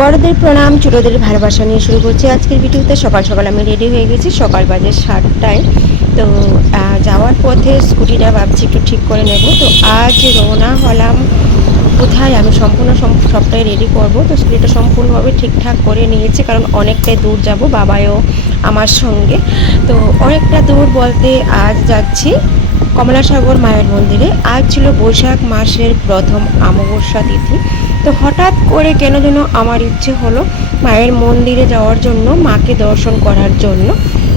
বড়দের প্রণাম, ছোটদের ভালোবাসা নিয়ে শুরু করছি আজকের ভিডিওতে। সকাল সকাল আমি রেডি হয়ে গেছি, সকাল বাজে 7টায়। তো যাওয়ার পথে স্কুটিটা ভাবছি একটু ঠিক করে নেব। তো আজ রওনা হলাম কোথায়, আমি সম্পূর্ণ সবটাই রেডি করব। তো স্কুটিটা সম্পূর্ণভাবে ঠিকঠাক করে নিয়েছি, কারণ অনেকটাই দূর যাব, বাবাও আমার সঙ্গে। তো অনেকটা দূর বলতে আজ যাচ্ছি কমলাসাগর মায়ের মন্দিরে। আজ ছিল বৈশাখ মাসের প্রথম অমাবস্যা তিথি। তো হঠাৎ করে কেন যেন আমার ইচ্ছে হলো মায়ের মন্দিরে যাওয়ার জন্য, মাকে দর্শন করার জন্য।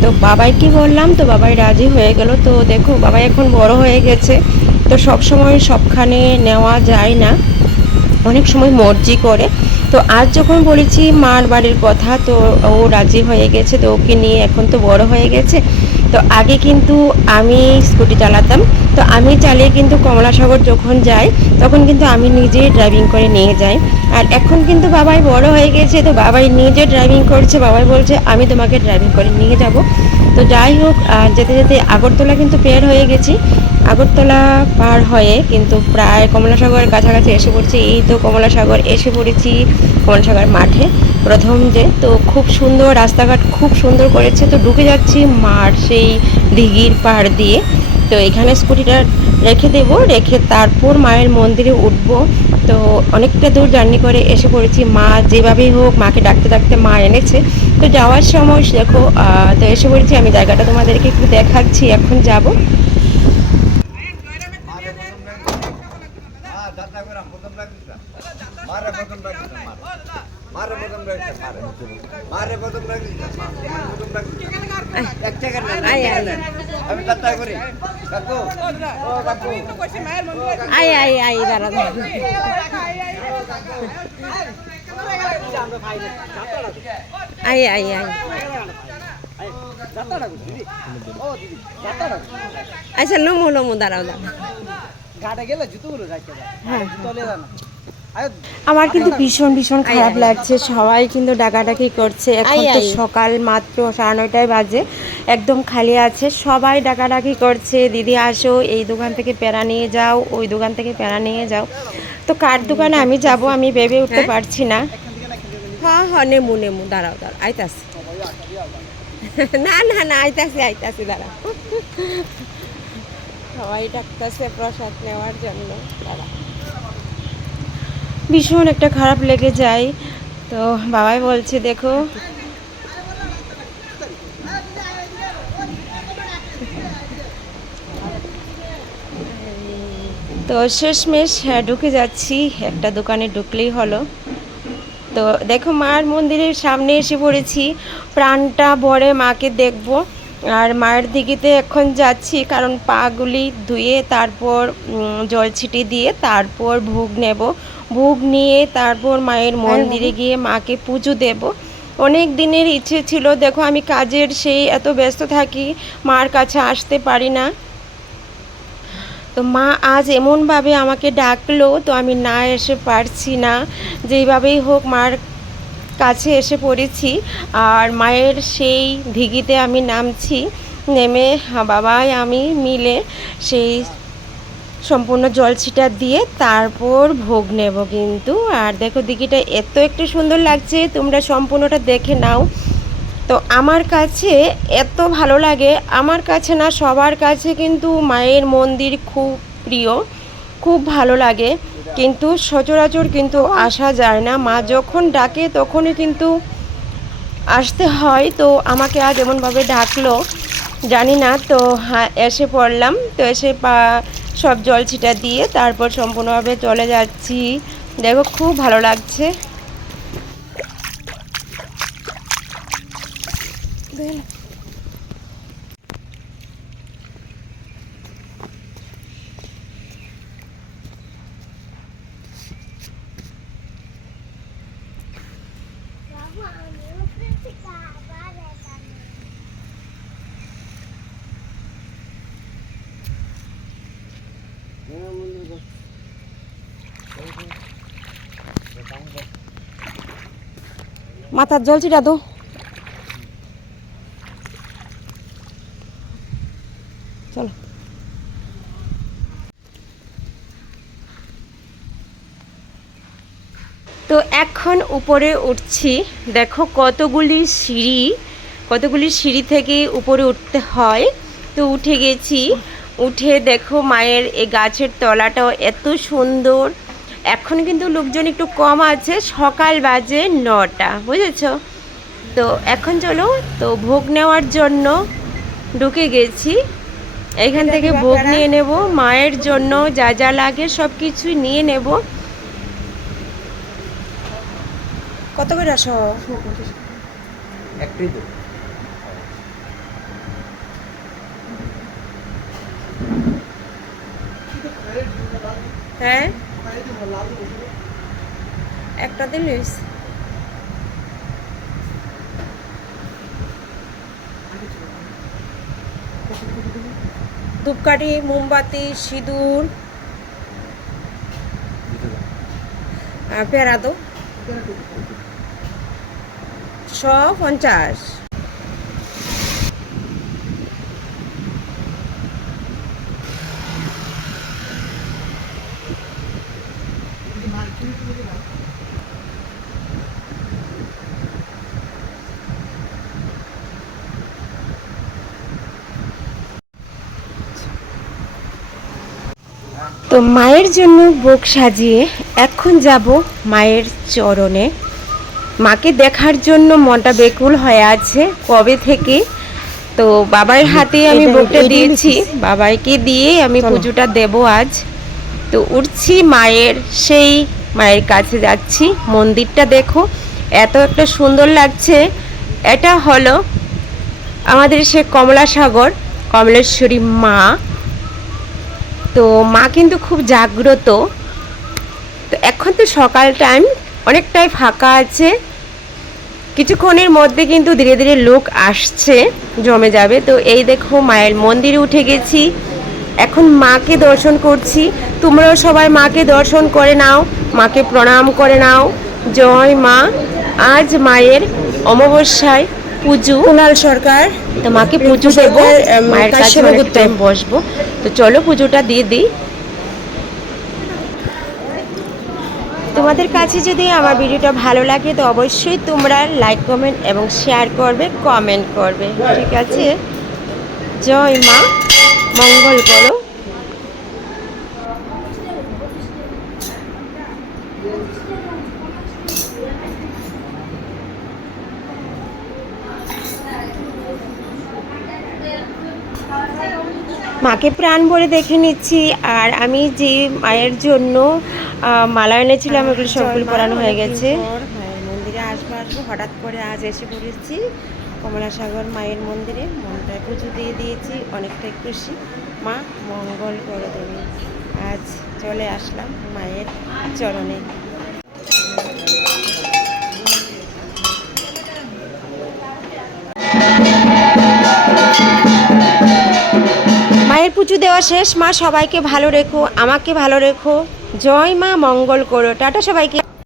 তো বাবাইকে বললাম, তো বাবাই রাজি হয়ে গেল। তো দেখো, বাবাই এখন বড় হয়ে গেছে, তো সব সময় সবখানে নেওয়া যায় না, অনেক সময় মর্জি করে। তো আজ যখন বলেছি মার বাড়ির কথা, তো ও রাজি হয়ে গেছে। তো ওকে নিয়ে এখন তো বড় হয়ে গেছে। তো আগে কিন্তু আমি স্কুটি চালাতাম, তো আমি চালিয়ে কিন্তু কমলাসাগর যখন যাই তখন কিন্তু আমি নিজে ড্রাইভিং করে নিয়ে যাই। আর এখন কিন্তু বাবাই বড় হয়ে গেছে, তো বাবাই নিজে ড্রাইভিং করছে। বাবাই বলছে আমি তোমাকে ড্রাইভিং করে নিয়ে যাব। তো যাই হোক, যেতে যেতে আগরতলা কিন্তু পের হয়ে গেছি। আগরতলা পার হয়ে কিন্তু প্রায় কমলাসাগরের কাছাকাছি এসে পড়ছি। এই তো কমলাসাগর এসে পড়েছি, কমলাসাগর মাঠে প্রথম যে। তো খুব সুন্দর রাস্তাঘাট, খুব সুন্দর করেছে। তো ঢুকে যাচ্ছি মাঠ সেই দিঘির পাড় দিয়ে। তো এখানে স্কুটিটা রেখে দেব, রেখে তারপর মায়ের মন্দিরে উঠব। তো অনেকটা দূর জার্নি করে এসে পড়েছি। মা যেভাবেই হোক মাকে ডাকতে ডাকতে মা এনেছে। তো যাওয়ার সময় দেখো, তো এসে পড়েছি। আমি জায়গাটা তোমাদেরকে একটু দেখাচ্ছি, এখন যাব। আই আই আই দাঁড়া আই আই আই আচ্ছা, নমো নমো, দাঁড়াও দাঁড়াও। হ্যাঁ, আমার কিন্তু ভীষণ ভীষণ খারাপ লাগছে। সবাই কিন্তু ডাকাডাকি করছে। এখন তো সকাল মাত্র 9:30 বাজে, একদম খালি আছে। সবাই ডাকাডাকি করছে, দিদি আসো, এই দোকান থেকে পেড়া নিয়ে যাও, ওই দোকান থেকে পেড়া নিয়ে যাও। তো কার দোকানে আমি যাব আমি ভেবে উঠতে পারছি না। হ্যাঁ হ্যাঁ, নেমু নেমু, দাঁড়াও দাঁড়াও, আইতাছি। না না না, আইতাছি আইতাছি, দাঁড়াও। সবাই ডাকতেছে প্রসাদ নেওয়ার জন্য, দাঁড়াও। ভীষণ একটা খারাপ লেগে যায়। তো বাবাই বলছে দেখো, তো শেষমেশ ঢুকে যাচ্ছি, একটা দোকানে ঢুকলেই হলো। তো দেখো, মার মন্দিরের সামনে এসে পড়েছি, প্রাণটা ভরে মাকে দেখব। আর মায়ের দিঘিতে এখন যাচ্ছি, কারণ পাগুলি ধুয়ে তারপর জল ছিটি দিয়ে তারপর ভোগ নেব। ভোগ নিয়ে তারপর মায়ের মন্দিরে গিয়ে মাকে পুজো দেব। অনেক দিনের ইচ্ছে ছিল, দেখো আমি কাজের সেই এত ব্যস্ত থাকি, মার কাছে আসতে পারি না। তো মা আজ এমনভাবে আমাকে ডাকলো, তো আমি না এসে পারছি না। যেইভাবেই হোক মার কাছে এসে পড়েছি। আর মায়ের সেই দিঘিতে আমি নামছি, নেমে বাবাই আমি মিলে সেই সম্পূর্ণ জল ছিটা দিয়ে তারপর ভোগ নেব কিন্তু। আর দেখো, দিঘিটা এত একটু সুন্দর লাগছে, তোমরা সম্পূর্ণটা দেখে নাও। তো আমার কাছে এত ভালো লাগে, আমার কাছে না, সবার কাছে কিন্তু মায়ের মন্দির খুব প্রিয়, খুব ভালো লাগে। কিন্তু সচরাচর কিন্তু আসা যায় না, মা যখন ডাকে তখনই কিন্তু আসতে হয়। তো আমাকে আজ এমনভাবে ডাকলো জানি না। তো হ্যাঁ, এসে পড়লাম। তো এসে সব জল ছিটা দিয়ে তারপর সম্পূর্ণভাবে চলে যাচ্ছি। দেখো, খুব ভালো লাগছে। মাথার জল ছিটা দো। চলো। তো এখন উপরে উঠছি। দেখো কতগুলি সিঁড়ি থেকে উপরে উঠতে হয়। তো উঠে গেছি। উঠে দেখো মায়ের এই গাছের তলাটাও এত সুন্দর। এখন কিন্তু লোকজন একটু কম আছে, সকাল বাজে 9টা, বুঝেছো? তো এখন চলো, তো ভোগ নেওয়ার জন্য ঢুকে গেছি। এখান থেকে ভোগ নিয়ে নেব, মায়ের জন্য যা যা লাগে সব কিছুই নিয়ে নেব। কত করে আসো? একটাই তো। হ্যাঁ, একটা দিলিস। ধূপকাঠি, মোমবাতি, সিঁদুর, পেয়ারা দো 150। তো মায়ের জন্য ভোগ সাজিয়ে এখন যাব মায়ের চরণে। মাকে দেখার জন্য মনটা বেকুল হয়ে আছে কবে থেকে। তো বাবার হাতে আমি ভোগটা দিয়েছি, বাবাইকে দিয়ে আমি পুজোটা দেব আজ। তো উঠছি মায়ের কাছে যাচ্ছি। মন্দিরটা দেখো এত একটা সুন্দর লাগছে। এটা হলো আমাদের সে কমলাসাগর কমলেশ্বরী মা। তো মা কিন্তু খুব জাগ্রত। তো এখন তো সকাল টাইম, অনেকটাই ফাঁকা আছে। কিছুক্ষণের মধ্যে কিন্তু ধীরে ধীরে লোক আসছে, জমে যাবে। তো এই দেখো মায়ের মন্দিরে উঠে গেছি, এখন মাকে দর্শন করছি। তোমরাও সবাই মাকে দর্শন করে নাও, মাকে প্রণাম করে নাও। জয় মা। আজ মায়ের অমাবস্যায় পুজো। কুণাল সরকার। তো মাকে পুজো দেবো, মায়ের কাছে অনেক টাইম বসবো। তো চলো পুজোটা দিয়ে দিই। তোমাদের কাছে যদি আমার ভিডিওটা ভালো লাগে তো অবশ্যই তোমরা লাইক, কমেন্ট এবং শেয়ার করবে, কমেন্ট করবে, ঠিক আছে? জয় মা, মঙ্গল করো। মাকে প্রাণ ভরে দেখে নিচ্ছি। আর আমি যে মায়ের জন্য মালা এনেছিলাম ওগুলো সবগুলো পরানো হয়ে গেছে। মায়ের মন্দিরে আসবো হঠাৎ করে আজ এসে পড়েছি কমলাসাগর মায়ের মন্দিরে। মনটায় পুজো দিয়ে দিয়েছি, অনেকটাই খুশি। মা মঙ্গল করে দেবে। আজ চলে আসলাম মায়ের চরণে। মায়ের পুজো দেওয়া শেষ। মা সবাইকে ভালো রেখো, আমাকে ভালো রেখো। জয় মা, মঙ্গল করো। টাটা সবাইকে।